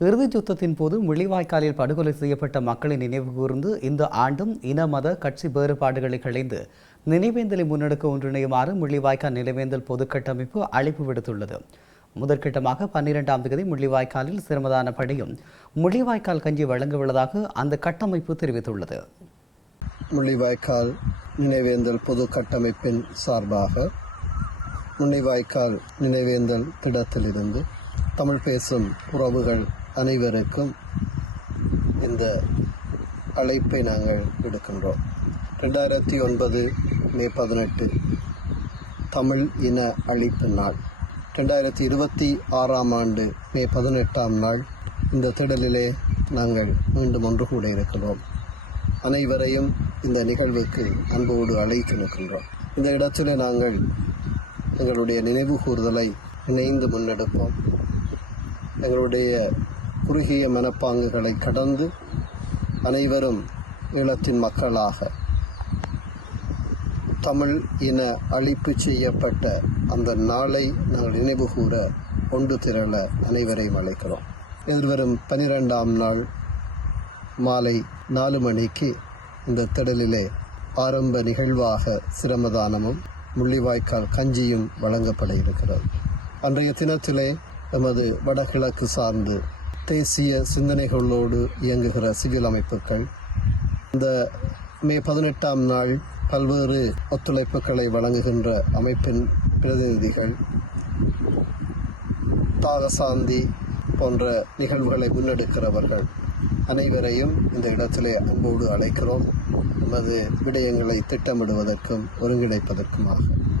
இறுதிச் யுத்தத்தின் போது முள்ளிவாய்க்காலில் படுகொலை செய்யப்பட்ட மக்களை நினைவு கூர்ந்து இந்த ஆண்டும் இன மத கட்சி வேறுபாடுகளை களைந்து நினைவேந்தலை முன்னெடுக்க ஒன்றிணையுமாறு முள்ளிவாய்க்கால் நினைவேந்தல் பொதுக்கட்டமைப்பு அழைப்பு விடுத்துள்ளது. முதற்கட்டமாக 12ஆம் தேதி முள்ளிவாய்க்காலில் சிரமதான படையும் முள்ளிவாய்க்கால் கஞ்சி வழங்கவுள்ளதாக அந்த கட்டமைப்பு தெரிவித்துள்ளது. முள்ளிவாய்க்கால் நினைவேந்தல் பொது கட்டமைப்பின் சார்பாக முள்ளிவாய்க்கால் நினைவேந்தல் திடத்திலிருந்து தமிழ் பேசும் உறவுகள் அனைவருக்கும் இந்த அழைப்பை நாங்கள் விடுக்கின்றோம். 2009 மே 18 தமிழ் இன அழிப்பு நாள். 2026ஆம் ஆண்டு மே 18ஆம் நாள் இந்த திடலிலே நாங்கள் மீண்டும் ஒன்று கூட இருக்கிறோம். அனைவரையும் இந்த நிகழ்வுக்கு அன்போடு அழைத்து நிற்கின்றோம். இந்த இடத்திலே நாங்கள் எங்களுடைய நினைவு கூறுதலை இணைந்து முன்னெடுப்போம். எங்களுடைய குறுகிய மனப்பாங்குகளை கடந்து அனைவரும் ஈழத்தின் மக்களாக தமிழ் இன அழிப்பு செய்யப்பட்ட அந்த நாளை நாங்கள் நினைவு கூற ஒன்று திரள அனைவரையும் அழைக்கிறோம். எதிர்வரும் 12ஆம் நாள் மாலை 4 மணிக்கு இந்த திடலிலே ஆரம்ப நிகழ்வாக சிரமதானமும் முள்ளிவாய்க்கால் கஞ்சியும் வழங்கப்பட இருக்கிறது. அன்றைய தினத்திலே எமது வடகிழக்கு சார்ந்து தேசிய சிந்தனைகளோடு இயங்குகிற சிவில் அமைப்புகள் இந்த மே 18ஆம் நாள் பல்வேறு ஒத்துழைப்புகளை வழங்குகின்ற அமைப்பின் பிரதிநிதிகள் தாகசாந்தி போன்ற நிகழ்வுகளை முன்னெடுக்கிறவர்கள் அனைவரையும் இந்த இடத்திலே அன்போடு அழைக்கிறோம். நமது விடயங்களை திட்டமிடுவதற்கும் ஒருங்கிணைப்பதற்குமாக.